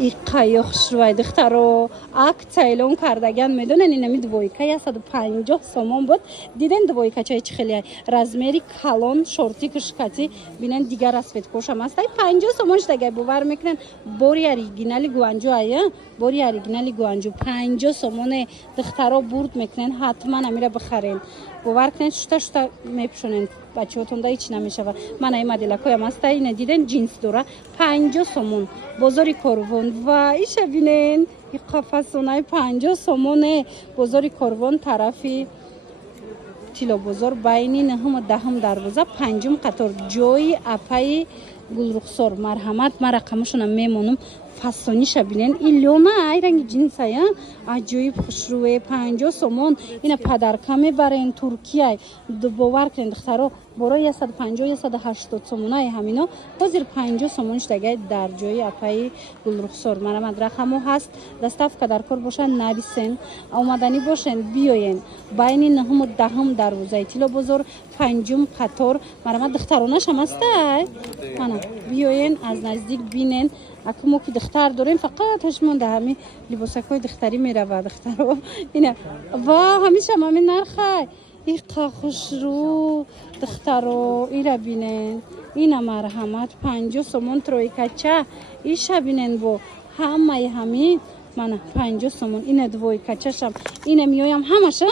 ای خوشروی دخترو акция اعلام کردگان میدونن اینمی دویکه 150 سومون بود دیدن دویکه چای خیلی رزمری کالون شورتی کشکاتی بینن دیگر اسفت کوشم است 50 سومونش دیگه باور میکنن بوری اوریجینالی گوانجو آیا بوری اوریجینالی گوانجو 50 سومون دخترا برد میکنن حتما نمیره بخرین باور کنید شتا میپشونن بچه‌تون هیچ نمیشه و من این مدلکای ماست این دیدن جنس داره 50 سومون بازاری کاروان و ایش ببینین این قفسونای 50 سومونه بازاری کاروان طرفی تیلو بازار بینی نهم و دهم دروازه پنجم قطار جای اپای گلرخسار مرحمت من رقمشون میمونم فسونی شبینین این لونه ای رنگ جنس های عجیب خوشروه 50 سومون این پدرکه میبرین ترکیه باور کنید دخترها برای 150 180 سومونای همینا حاضر 50 سومونش دیگه در جای اپای گلرخسار مرحمت رقمو هست دستاف کدر کار باشن نویسن اومدنی باشن بیاین بین نهم و دهم دروازه تیلو بازار پنجم قطار مرحمت دخترانش هم هسته انا بیاین از نزدیک بینن اکمو که دختر داریم فقط هشمون ده همین لباسکای دختری میره و دخترها اینه و همیشه همین نرخه این خوش رو دخترها ایره بینن اینه مرحمت 50 سومون ترویکه چه ایشه بینن با همه همین من 50 سومون اینه دوی کچشم اینه میایم همشه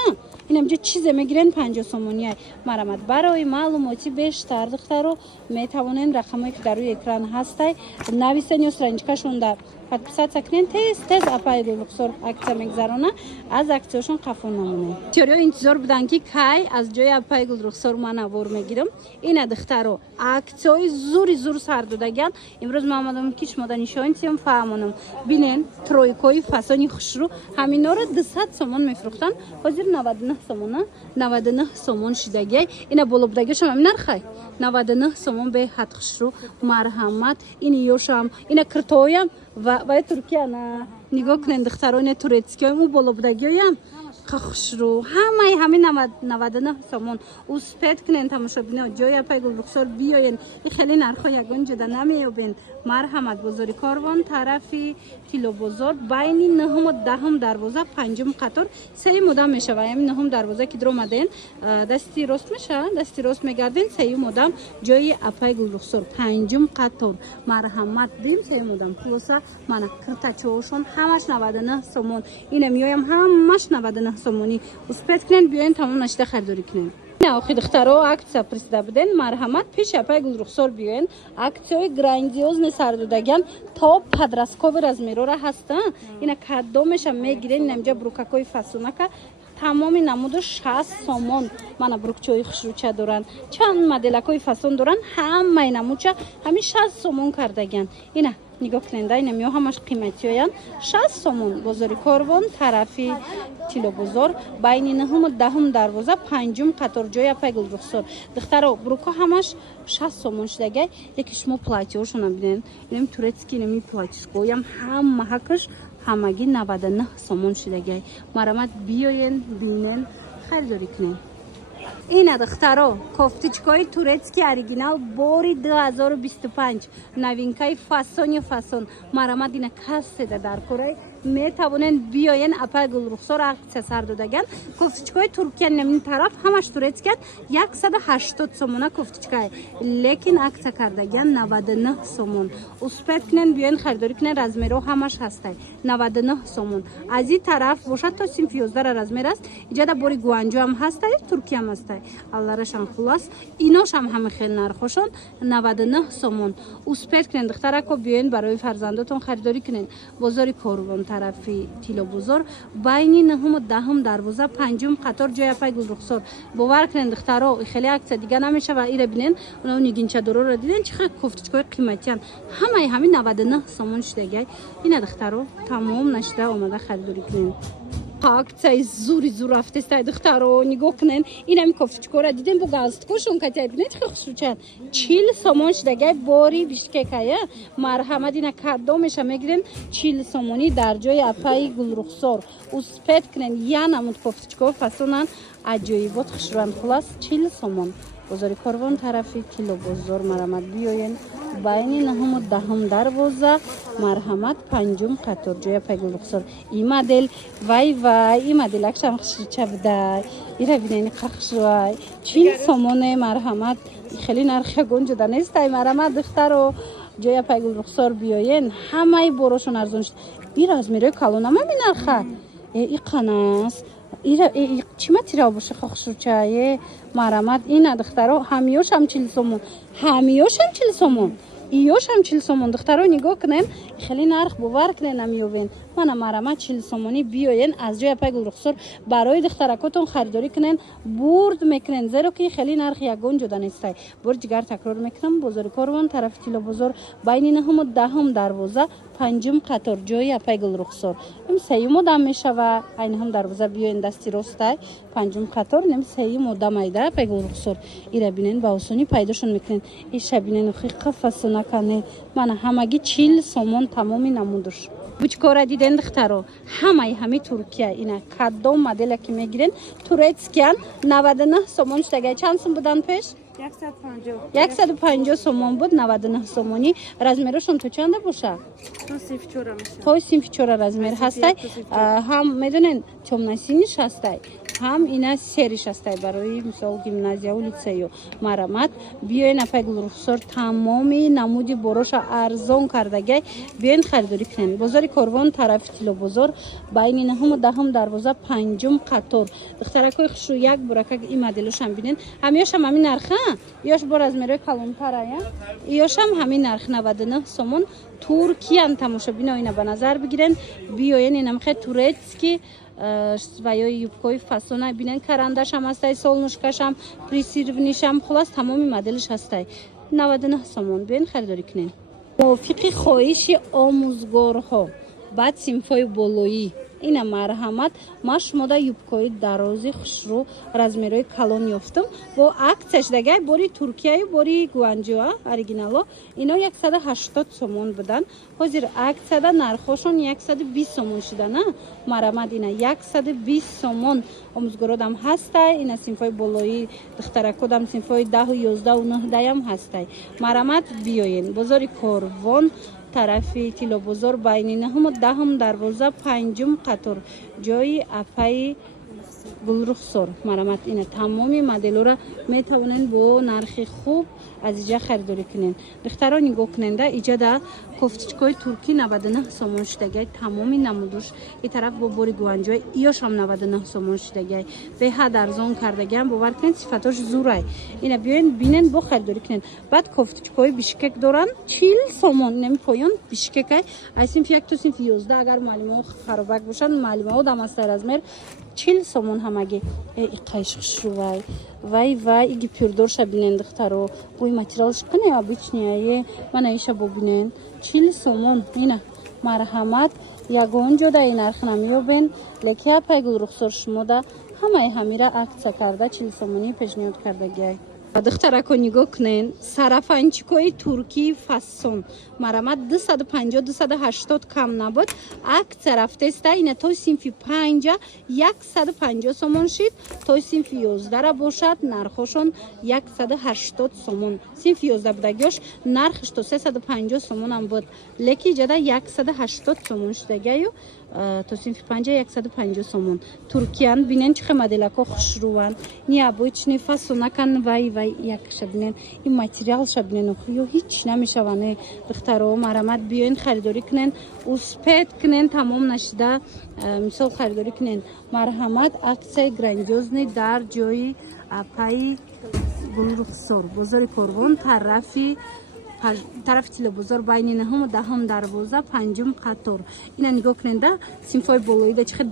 اینم جو چیز میگیرن 50 سومونیه مرحمت برای معلوماتی بیشتر دخترو میتوانین رقمایی که در روی اکران هسته نویسن یا سرنجکشون در حدثت سکنین تیز اپای گلرخسار اکسا میگذرانه از اکساشون قفون نمونه تیوریا انتظار بودن که کی از جای اپای گلرخسار من وار میگیرم این دخترو اکسای زور سر دادگان امروز ما آمدم کیش مدنی شاینتیم فهمونم بینن ترویکوی فسانی خوشرو همینا رو 200 سومون میفروختن حاضر 99 سومونه 99 سومون شدگی اینا بولبدگی شما نرخای 99 سومون به حد خوشرو مرحمت این یوشم اینا کرتویم و ترکیه نه نگاه کنند دختران تورتسکی هم بالا بودگی هم خوشرو همین 99 سومون اسپید کنند تماشا بینه جای پای گلرخسار بیاین این خیلی نرخای یگان جدا نمیابین مرحمت بازاری کاروان طرفی تیلو بازار بین نهم و دهم دروازه پنجم قطار سه مدام میشه و همین نهم دروازه که درو مدین دستی راست میشه دستی راست میگردین سه مدام جای اپای گلرخسار پنجم قطار مرحمت دیم سه مدام خلاصه من کرتاچوشون همش 99 سومون اینم میایم همش 99 سومونی اسپید کنین بیاین تمام نشده خریداری کنین نه آخی دخترها اکسیا پرسیده بودن مرحمت پیش اپای گلرخسار بیاین اکسیای گراندیوز سردودگان تا پدرسکوور از میرورا هستن اینا کدومش میگیرین نمجا بروکاکوی فسونکا تمامی نمود 60 سومون من بروکچوی خوشروچه دارن چند مدلکوی فسون دارن همه نمودچه همین 60 سومون کردگان اینا نگاه کننده اینم یا همش قیمتی هستند 60 سومون بازاری کاروان طرفی تیلو بازار بین نهم و دهم دروازه پنجم قطار جای اپای گلرخسار دخترها بروکا همش 60 سومون شدگی یکیش مو پلاتیوشون ببینن اینم تورتسکی نمی پلاتیشکویم همه حقش همگی 99 سومون شدگی مرحمت بیاین بینن خریداری کنین این دخترها کوفتیچکای تورتسکی اوریجینال بوری 2025 نوینکای فاسون مرحمت این کسی در کره می توانند بیاین اپای گلرخسار اکسیا سر دادگان کوفتیچکای ترکیه نمین طرف همش تورتسکی 180 سومونه کوفتیچکای لیکن اکسیا کردگان 99 سومون اسپید کنن بیاین خریداری کنن رزمیرو همش هسته 99 سومون از این طرف باشد تا سیم 11 رزمیر است اینجا بوری گوانجو هم هسته ترکیه هم هسته الله رشان خلاص ایناش هم همه خیلی نرخوشون 99 سومون اسپید کنن دخترها کو بیاین برای فرزنداتون خریداری کنن بازاری کاروان طرفی تیلو بازار بین نهم و دهم دروازه پنجم قطار جای اپای گلرخسار باور کنید دخترها خیلی عکس دیگه نمیشه و ایره ببینین اونو نگینچه درو رو دیدن چقدر کوفتیچکای قیمتی ان همین 99 سومون شدگی این دخترها تمام نشده اومده خریداری کنین اکسای زور رفته است دخترها نگاه کنین اینم کوفتیچکو را دیدن با گازتکوشون کاتای ببینید چه خوشروچن 40 سومون شدگی باری بیشککایه مرحمت اینا کدومش میگیرن 40 سومونی در جای اپای گلرخسار اسپید کنین یا نمود کوفتیچکو فسونن عجیبات خوشروان خلاص 40 سومون бозори Корвон тарафи Тило бозор марҳамат биёен байни наҳуму даҳум дарвоза марҳамат панҷум қатор ҷоя пайгул рухсор и модел вай и модел акшам хушчавдай ира бинени қахшвай чин сомоне марҳамат хели нарх ягон ҷуда нестай марҳамат духтаро ҷоя пайгул рухсор биёен ҳамаи борошон арзон шуд и размерои калонама минарха и қанас чӣ материал боша хохшучае марҳамат ина духтаро ҳамиёшам 40 сомон ҳамиёшам 40 сомон иёшам 40 сомон духтаро нигоҳ кунем хеле нарх бовар кунен намёвен мана марҳамат 40 сомонӣ биёен аз ҷоя пайгул рухсор барои духтаракотон харидорӣ кунен бурд мекунен зеро ки хеле нарх ягон ҷода нестай бор ҷигар такрор мекунам бозори Корвон тарафи Тило бозор байни наҳуму даҳум дарвоза панҷум қатор ҷои апайгул рухсор ин сеюм одам мешава айни ҳам дарвоза биёен дасти ростай панҷум қатор нем сеюм одам айда апайгул рухсор ира бинен ба осонӣ пайдошон мекунен иша бинен хиқа фасонакане мана ҳамаги 40 сомон тамоми намудуш бучкора диден духтаро ҳамаи Туркия ина кадом модела ки мегирен турецкиян 99 сомон штагай чанд сум будан пеш 150 сомон буд 99 сомонӣ размерошон то чанда боша то синфи 4 размер ҳастай ҳам медонен темносиниш ҳастай ҳам ина сериш ҳастай барои мисол гимназияу лицею марҳамат биёен апайгул рухсор тамоми намуди бороша арзон кардагай биёен харидорӣ кунен бозори Корвон тарафи Тило бозор байни наҳуму даҳум дарвоза панҷум қатор духтаракои хушу як буракак и моделошам бинен ҳамиёшам ҳамин нарха иёш бо размерои калонтарая иёшам ҳамин нарх 99 сомон туркиян тамошобино ина ба назар бигирен биёен инамхе турецки сваёи юбкои фасона бинен карандашам ҳастай солнушкашам присирвнишам хулос тамоми моделиш ҳастай 99 сомон биёен харидорӣ кунен мувофиқи хоҳиши омӯзгорҳо баъд синфҳои болоӣ ина марҳамат ман шумода юбкои дарози хушрӯ размерои калон ёфтам бо аксияш дагай бори Туркияю бори Гуанҷоа оригинало ино 180 сомон будан ҳозир аксияда нархошон 120 сомон шудана марҳамат ина 120 сомон омӯзгородам ҳастай ина синфҳои болои духтаракодам синфҳои 10 11 19 ҳастай марҳамат биёен бозори Корвон тарафи Тило бозор байни наҳуму даҳум дарвоза панҷум қатор ҷои апаи гулрухсор марҳамат ина тамоми моделора метавонен бо нархи хуб аз иҷа харидорӣ кунен духтаро нигоҳ куненда иҷада кофтичкои туркӣ 99 сомон шудагай тамоми намудуш и тараф бо бори Гуанҷоа иёшам 99 сомон шудагай беҳад арзон кардагиам бовар кунен сифатош зурай ина биёен бинен бо харидорӣ кунен баъд кофтичкои бишкек доранд 40 сомон неми поён бишкекай аз синфи 1 то синфи 11 агар муаллимаҳо харобак бошанд муаллимаҳо дам ҳастай размер 40 сомон ҳамаги қайшхушрувай вай иги пюрдорша бинен духтаро бой материалш қане обычнияе мана иша бобинен 40 сомон ина марҳамат ягон ҷода и нарх намеёбен леки апайгул рухсор шумода ҳамаи ҳамира аксия карда 40 сомонӣ пешниҳод кардагиай духтарако нигоҳ кунен сарафанчикои туркии фасон марҳамат 250-280 кам набуд аксия рафтеста ина то синфи 5 150 сомон шид то синфи 11 бошад нархошон 180 сомон синфи 11 будагиёш нархш то 350 сомонам буд леки ҷада 180 сомон шудагаю то синфи 5 150 сомон туркиян бинен чихе моделако хушруван необычный фасонакан вай якша бинен ин материалша бинен ё ҳеҷ намешаване духтаро марҳамат биёен харидорӣ кунен успед кунен тамом нашида мисол харидорӣ кунен марҳамат аксияи грандиозный дар ҷои апаи гулрухсор бозори Корвон тарафи Тило бозор байни наҳуму даҳум дарвоза панҷум қатор ина нигоҳ куненда синфҳои болоида чихе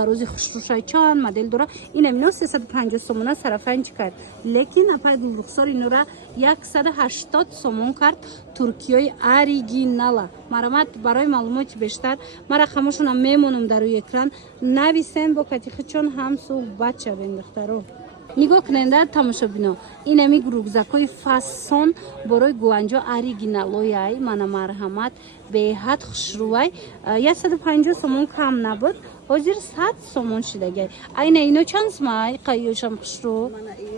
дарози хушрӯшай чанд модел дора ина мино 350 сомона сарафанчи кард лекин апаи гулрухсор инора 180 сомон кард туркиёи оригинала марҳамат барои маълумоти бештар ман рақамошонам мемонам дар рӯи экран нависен бо катихичон ҳам суҳбат шавен духтаро нигоҳ куненда тамошобино инами рюкзакои фасон борои Гуанҷо оригиналояй мана марҳамат беҳад хушрӯвай 150 сомон кам набуд ҳозир 100 сомон шудагай айна ино чанд сумай қайёшам хушрӯ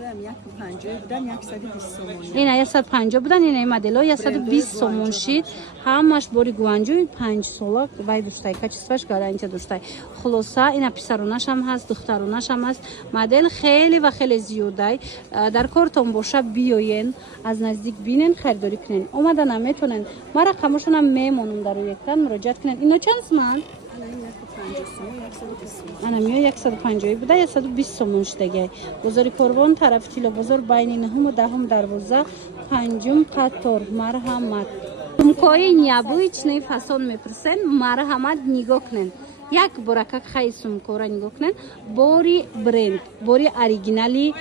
هم 150 بودن 120 سومون. اینا 150 بودن این مدل 120 سومون شید همش بوری گوانجوی 5 ساله وای دوستای کچسفش گارانتی دوستای خلاصه اینا پسروناش هم هست دختروناش هم هست مدل خیلی و خیلی زیاده در کارتون باشه بیاین از نزدیک ببینین خریداری کنین اومدن میتونن ما رقمشون هم میمونم در یکتن مراجعه کنین اینا چند سومن انا میو 150 بوده 120 سومون شده بزرگ قربان طرف کیلو بزرگ بین نهم و دهم دروازه پنجم قطار مرحمت سمکای نیابوی چنین فسان میپرسن مرحمت نگاه کنن یک برکک خیلی سمکو را نگاه کنن بوری برند بوری اوریجینالی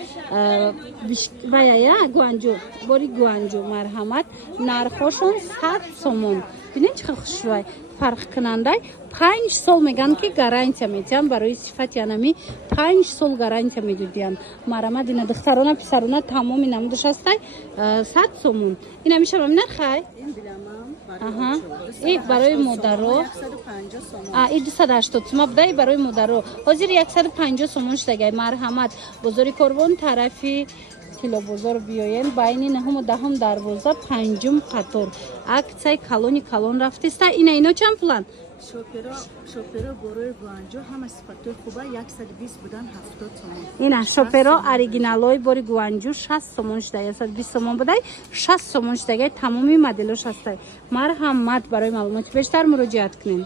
ویا گوانجو بوری گوانجو مرحمت نرخشون 100 سومون ببینید چه خوشوای فرق کننده 5 سال میگن که گارانتی میدن برای صفت یعنی 5 سال گارانتی میدن مرحمت این دخترانه پسرانه تمام نمودش هست 100 سومون این میشه من نخای آها ای برای مادرو 150 سومون ای 280 سومون بده برای مادرو حاضر 150 سومون شده مرحمت بزرگ قربان طرفی کیلو بزرگ بیاین بین نهم و دهم دروازه پنجم قطار акция کالون رفته است اینا چند پولن شوپرا بروی گوانجو همه صفات خوبه 120 بودن 70 سومون اینا شوپرا اوریجینالای بوری گوانجو 60 سومون شده 120 سومون بده 60 سومون شده تمامی مدلش هست مرحمت برای معلومات بیشتر مراجعه کنین